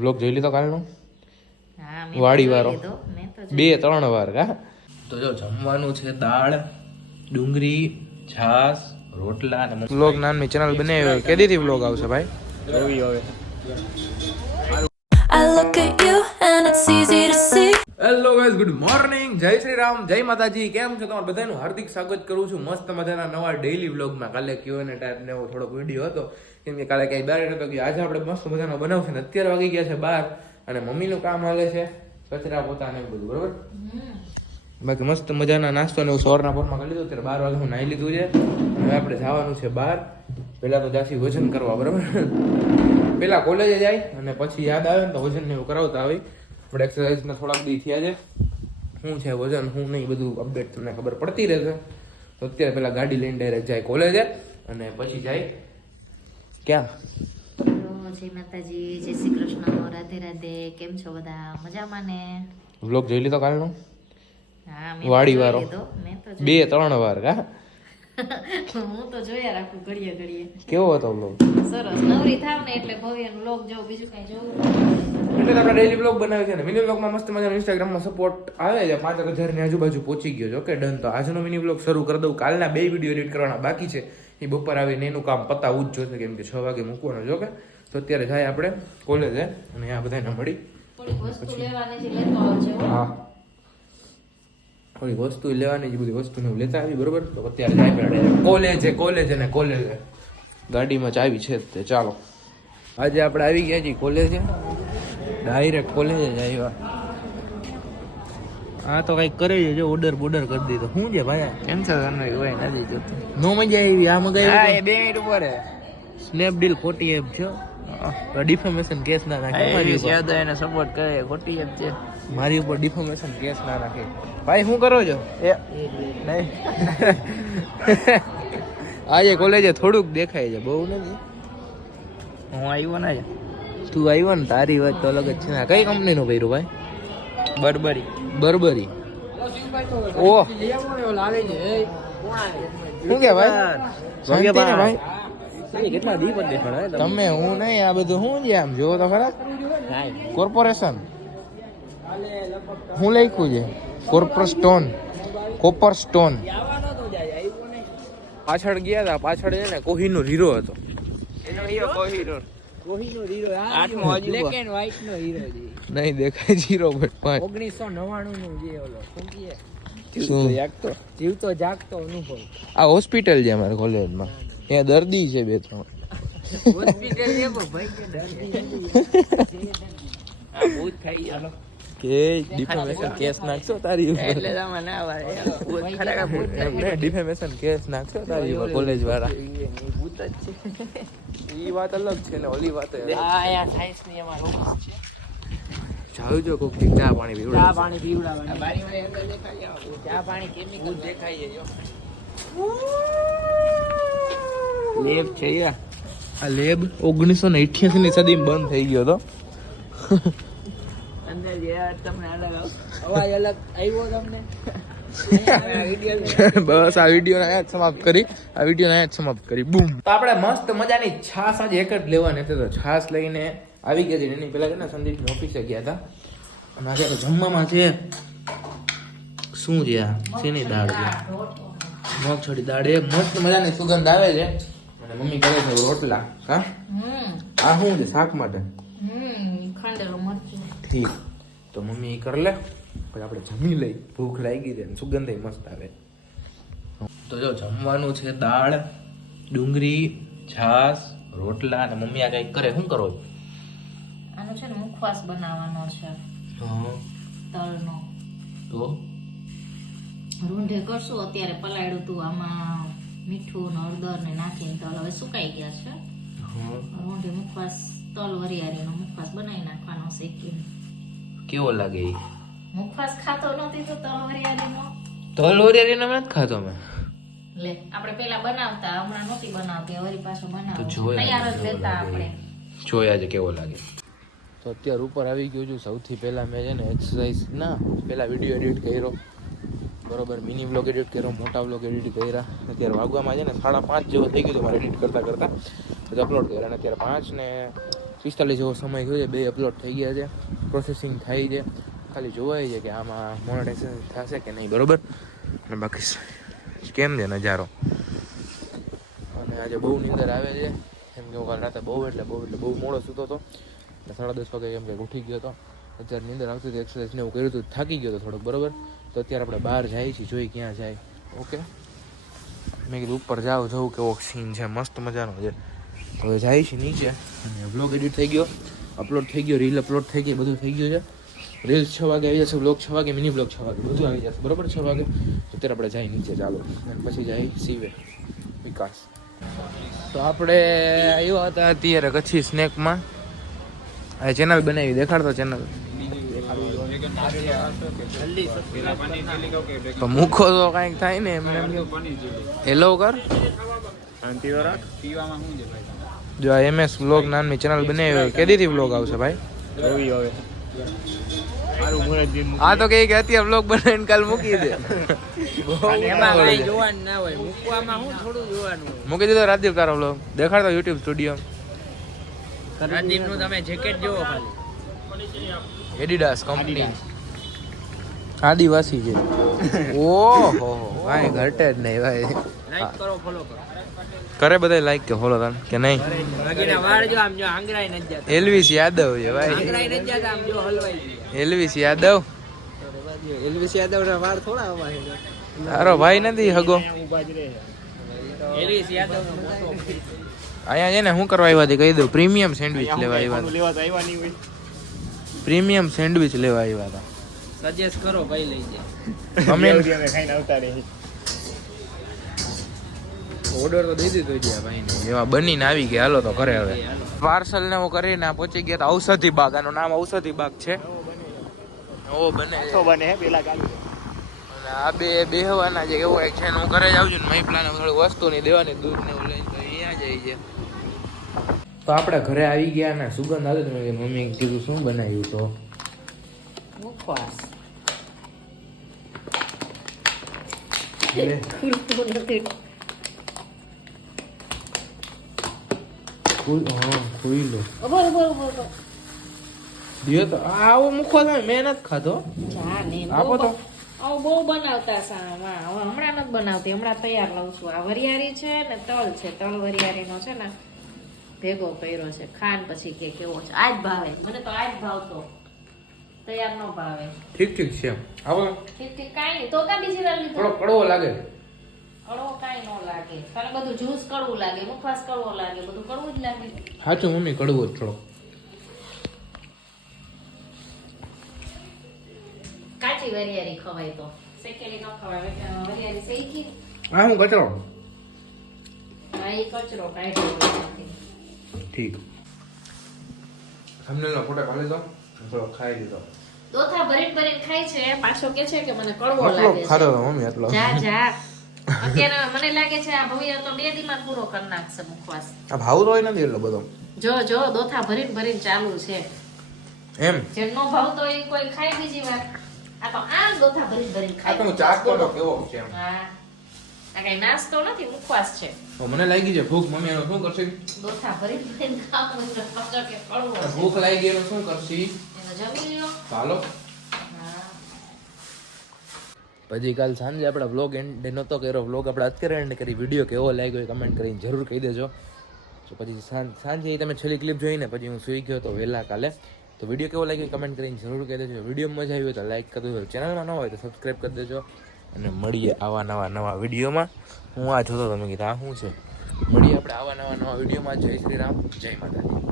Vlog જોઈ લીધો કાલનો? હા, વાડી વાળો મેં તો 2-3 વાર કા. તો જો જમવાનું છે દાળ, ડુંગળી, છાસ, રોટલા અને વ્લોગ નામની ચેનલ બનાવી. કેદીથી વ્લોગ આવશે ભાઈ? જોવી હવે. I look at you and it's easy to see. Hello guys, good morning, જય શ્રી રામ, જય માતાજી. કેમ છો? તમારું બધાનું હાર્દિક સ્વાગત કરું છું મસ્ત મજાના નવા ડેઈલી વ્લોગમાં. કાલે Q&A ટાઈપ ને એવો થોડોક વિડીયો હતો, કેમ કે કાલે ક્યાંય બહાર નતો ગયો. આજે આપણે મસ્ત મજાનો બનાવશું ને અત્યારે વાગી ગયા છે 12 અને મમ્મીનું કામ હાલે છે કચરા પોતા ને બધું, બરોબર. બાકી મસ્ત મજાના નાસ્તો ને એવું સવારના પોરમાં કરી લીધું. અત્યારે 12 વાગે હું નાહી લીધું છે. હવે આપણે જવાનું છે બહાર. પહેલા તો જાસી વજન કરવા, બરોબર. પેલા કોલેજે જાય અને પછી યાદ આવે ને તો વજન ને એવું કરાવતા આવી. આપણે એક્સરસાઇઝના થોડાક દી થયા છે, શું છે વજન શું નહીં બધું અપડેટ તમને ખબર પડતી રહેશે. તો અત્યારે પેલા ગાડી લઈને ડાયરેક્ટ જાય કોલેજે અને પછી જાય ક્યાં? જય માતાજી, જય શ્રી કૃષ્ણ, રાધે રાધે. કેમ છો બધા? મજામાં ને? વ્લોગ જોઈ લીધો કાલનો? હા, વાડી વાળો મેં તો 2-3 વાર કા. હું તો જોયા રાખું ઘડીએ ઘડીએ. કેવો હતો વ્લોગ? સરસ. નવરી થાવ ને એટલે ભવ્યનું વ્લોગ જોઉં, બીજું કઈ જોવું. એટલે આપણે ડેઈલી વ્લોગ બનાવે છે ને. મિની વ્લોગમાં મસ્ત મજાનો ઇન્સ્ટાગ્રામમાં સપોર્ટ આવે છે. 5,000 ની આજુબાજુ પહોંચી ગયો છે. Okay, done. તો આજનો મિની વ્લોગ શરૂ કરી દઉં. કાલના 2 વિડીયો એડિટ કરવાના બાકી છે, એ બપોર આવીને એનું કામ પતાવવું જ જોશે, કેમ કે 6 વાગે મૂકવાનો છે. ઓકે, તો અત્યારે જાય આપણે કોલેજે અને આ બધાને મળી થોડીક વસ્તુ લેવાની છે, લેતો આવજો. હા, થોડી વસ્તુ લેવાની છે, બધી વસ્તુ ને લેતા આવી, બરોબર. તો અત્યારે જાય પેલા કોલેજે અને કોલેજે ગાડીમાં ચાવી છે તે. ચાલો, આજે આપણે આવી ગયા છીએ કોલેજે, ડાયરેક્ટ કોલેજે જ આવ્યા. આ તો કઈક કરે છે, જો ઓર્ડર બોર્ડર કરી દીધો. શું છે ભાઈ? કેન્સલ કરવાનું હોય નથી જોતું. નો મજા આવી. આ મગાવી 2 મિનિટ ઉપર સ્નેપડીલ ખોટી એપ છે. ડિફેમેશન કેસ ના નાખે. એને સપોર્ટ કરે. ખોટી એપ છે. મારી ઉપર ડિફેમેશન કેસ ના નાખે. ભાઈ શું કરો છો? નહીં આજે કોલેજે થોડુંક દેખાય છે, બહુ નથી. હું આવ્યો ને, તું આવ્યો ને, તારી વાત તો અલગ જ છે ને. કઈ કંપનીનું કર્યું ભાઈ? બરબરી. ઓહ, શું કે ભાઈ? કેટલા દી પર દેખાડે તમે? હું નહીં, આ બધું શું છે? આમ જોવો તો ખરા. કોર્પોરેશન શું લખ્યું છે? Copper stone. પાછળ ગયા હતા, પાછળ છે ને કોહિનૂર હીરો હતો. નહીં દેખાય 0.5 જીવતો જાગતો અનુભવ. આ હોસ્પિટલ છે અમારા કોલેજમાં. ત્યાં દર્દી છે 2-3. કે ડિફેમેશન કેસ નાખશો તારી ઉપર. ડિફેમેશન કેસ નાખશો તારી ઉપર કોલેજ વાળા. ઈ વાત અલગ છે ને ઓલી વાત જાવજો કોક ચા પાણી પીવડાવવાનું. લેબ છે આ લેબ 1988 ની સદીમાં બંધ થઈ ગયો હતો. અંદર જે તમને અલગ અવાજ અલગ આવ્યો તમને. બસ આ વિડીયો સમાપ્ત કરી બૂમ. તો આપણે મસ્ત મજાની છાસ આજે એક જ લેવાની હતી, તો છાસ લઈને આવી ગયા છે. એની પેલા છે ને સંદીપની ઓફિસે ગયા હતા. અને આજે જમવામાં છે શું છે? આ શેની દાળ છે? મગછડી દાળ. એક મસ્ત મજાની સુગંધ આવે છે અને મમ્મી કરે છે રોટલા. હા, આ શું છે? શાક માટે ખાંડેલું મરચું. ઠીક, તો મમ્મી કરી લે, પછી આપણે જમી લઈ. ભૂખ લાગી છે, સુગંધ મસ્ત આવે. તો જો જમવાનું છે દાળ, ડુંગળી, છાસ, રોટલા અને મમ્મી આ કઈક કરે. શું કરો? આનો છે ને મુખવાસ બનાવવાનો છે, તલનો. તો રૂંઢે કરશું. અત્યારે પલાળ્યું તું, આમાં મીઠું ને હળદર ને નાખીને તલ હવે સુકાઈ ગયા છે. રૂંઢે મુખવાસ, તલ વરિયાળીનો મુખવાસ બનાવી નાખવાનો શેકીને. કેવો લાગે? મુખવાસ ખાતો નથી તો તલ વરિયાળીનો. તલ વરિયાળીનો નથી ખાતો મેં. લે, આપણે પેલા બનાવતા, હમણાં નહોતી બનાવતી, વળી પાછો તો બનાવ. જોયા તૈયાર જ લેતા આપણે. જોયા છે કેવો લાગે. તો અત્યારે ઉપર આવી ગયો છું. સૌથી પહેલા મેં છે ને એક્સરસાઇઝ ના પહેલા વિડીયો એડિટ કર્યો, બરોબર. મિની વ્લોગ એડિટ કર્યો, મોટા વ્લોગ એડિટ કર્યા. અત્યારે વાગવામાં છે ને 5:30 જેવો થઈ ગયો મારે એડિટ કરતા પછી અપલોડ કર્યા. અને અત્યારે 5 ને 45 જેવો સમય થયો છે, 2 અપલોડ થઈ ગયા છે, પ્રોસેસિંગ થાય છે, ખાલી જોવાય છે કે આમાં મોનેટાઇઝેશન થશે કે નહીં, બરોબર. અને બાકી કેમ છે નજારો. અને આજે બહુ નીંદર આવે છે કેમ કે હું કાલ રાતે બહુ મોડો સૂતો હતો અને 10:30 વાગે એમ કે ઉઠી ગયો હતો. અત્યારે નીંદર આવતી હતી, એક્સરસાઇઝ ને એવું કર્યું હતું, થાકી ગયો હતો થોડોક, બરોબર. તો અત્યારે આપણે બહાર જઈએ છીએ, જોઈ ક્યાં જાય. ઓકે, મેં કીધું ઉપર જવું કેવો સીન છે, મસ્ત મજાનો છે. હવે જાય છે નીચે અને વ્લોગ એડિટ થઈ ગયો, અપલોડ થઈ ગયો, રીલ અપલોડ થઈ ગઈ, બધું થઈ ગયું છે. રીલ્સ 6 વાગે આવી જશે, વ્લોગ 6 વાગે, મિની વ્લોગ 6 વાગે, બધું આવી જશે, બરોબર. 6 વાગે તો અત્યારે આપણે જાય નીચે, ચાલો. અને પછી જાય સીવે વિકાસ. તો આપણે આવ્યા હતા અત્યારે કચ્છી સ્નેકમાં. આ ચેનલ બનાવી, દેખાડતો ચેનલ તો મૂકો તો કાંઈક થાય ને એમને એમ. હેલો કર. જો આ MS વ્લોગ નામની ચેનલ બનાવી હોય, કેદીથી વ્લોગ આવશે ભાઈ? આ તો કે અત્યારે વ્લોગ બનાવીને કાલ મૂકી દે. મૂકી દીધો રાજદીપ તારો વ્લોગ, દેખાડતો YouTube સ્ટુડિયો. રાજદીપનું તમે જેકેટ જોવો ખાલી. એડિડાસ કંપની આદિવાસી છે. ઓહો ભાઈ ઘટે જ નહીં ભાઈ. લાઈક કરો, ફોલો કરો. કરે બધા લાઈક કે ફોલો તને કે નહીં? બાકીના વાળ જો આમ જો આંગળાઈ નથી જતા. એલ્વિસ યાદવ છે ભાઈ. આંગળાઈ નથી જતા, આમ જો હલવાઈ ગયા. એલ્વિસ યાદવ એલ્વિસ યાદવના વાળ થોડા આવા છે. તારો ભાઈ નથી હગો. એલ્વિસ યાદવનો મોટો અહીંયા છે ને શું કરવા આવ્યા હતી કહી દઉં, પ્રીમિયમ સેન્ડવિચ લેવા આવ્યા હતા. પ્રીમિયમ સેન્ડવિચ લેવા આવ્યા હતા. સજેસ્ટ કરો ભાઈ લઈ જાય. અમે ઓર્ડર તો દઈ દીધો છે ભાઈને, એવા બનીને આવી ગયા. હાલો તો ઘરે હવે પાર્સલ ને હું કરીને પહોંચી ગયા હતા ઔષધિ બાગ. આનું નામ ઔષધિ બાગ છે. ઓ બને પેલા અને આ બેહવાના છે એવું એક છે ને. હું ઘરે જાઉં છું ને મહી પ્લાન થોડી વસ્તુ ની દેવાની, દૂધ ને એવું લઈને તો અહીંયા જાય છે. તો આપણે ઘરે આવી ગયા ને સુગંધ આવી તો મેં મમ્મી કીધું શું બનાવ્યું? તો મુખવાસ. ખોઈ લો ઉભો. દિયો તો આવો મુખવાસ મેં નથી ખાધો. જા ને આપો તો. બહુ બનાવતા સામાં. હવે હમણાં નથી બનાવતી, હમણાં તૈયાર લઉં છું. આ વરિયાળી છે ને તલ છે, તલ વરિયાળીનો છે ને ભેગો કર્યો છે. ખાન પછી કે કેવો છે, આજ ભાવે મને તો, આજ ભાવતો, તૈયાર નો ભાવે. ઠીક છે આવો. ઠીક કાંઈ નહીં. તો કા બીજી વાર લીધો? થોડો કડવો લાગે. કડવો કાંઈ ન લાગે. તારે બધું જ્યુસ કડવું લાગે, મુખવાસ કડવો લાગે, બધું કડવું જ લાગે. સાચું મમ્મી, કડવો જ થોડો. કાચી વરિયાળી ખવાય તો, શેકેલી ન ખવાય. વરિયાળી શેકી આ હું કચરો. આ ઈ કચરો કાઢ્યો. ઠીક. થંબનેલનો ફોટો પાડી દો, થોડો ખાઈ લીધો. દોથા ભરીને ખાય છે, પાછો કે છે કે મને કડવો આટલો લાગે ખાધો છે. તો મમ્મી આટલો. જા અત્યારે મને લાગે છે આ ભવ્ય તો 2 દીમાં પૂરો કરી નાખશે મુખવાસ. આ ભાવ તો નથી એટલો બધો. જો દોથા ભરીને ચાલુ છે. એમ જેમ નો ભાવતો એ કોઈ ખાય બીજી વાર. આ તો આ દોથા ભરીને આ ખાય. તો હું ચાખતો તો કેવો છે એમ. હા, આ કઈ નાસ્તો નથી, મુખવાસ છે. તો મને લાગી છે ભૂખ. મમ્મી એનું શું કરશે? દોથા ભરીને ખાવું એટલે પાછો કે કડવો છે. ભૂખ લાગી ગઈ એનું શું કરશી? એનો જમી લ્યો. ચાલો. હા. પછી કાલ સાંજે આપણે વ્લોગ એન્ડ નહોતો કર્યો. વ્લોગ આપણે અત્યારે એન્ડ કરી. વિડીયો કેવો લાગ્યો એ કમેન્ટ કરીને જરૂર કહી દેજો. તો પછી સાંજે તમે છેલ્લી ક્લિપ જોઈને પછી હું સુઈ ગયો તો વહેલા કાલે. તો વિડીયો કેવો લાગ્યો કમેન્ટ કરીને જરૂર કહી દેજો. વિડીયો મજા આવી હોય તો લાઈક કરી દેજો, ચેનલમાં ન હોય તો સબસ્ક્રાઈબ કરી દેજો. અને મળીએ આવા નવા વિડીયોમાં. હું આ જોતો તમે કીધું આ શું છે? મળીએ આપણે આવા નવા વિડીયોમાં. જય શ્રી રામ, જય માતાજી.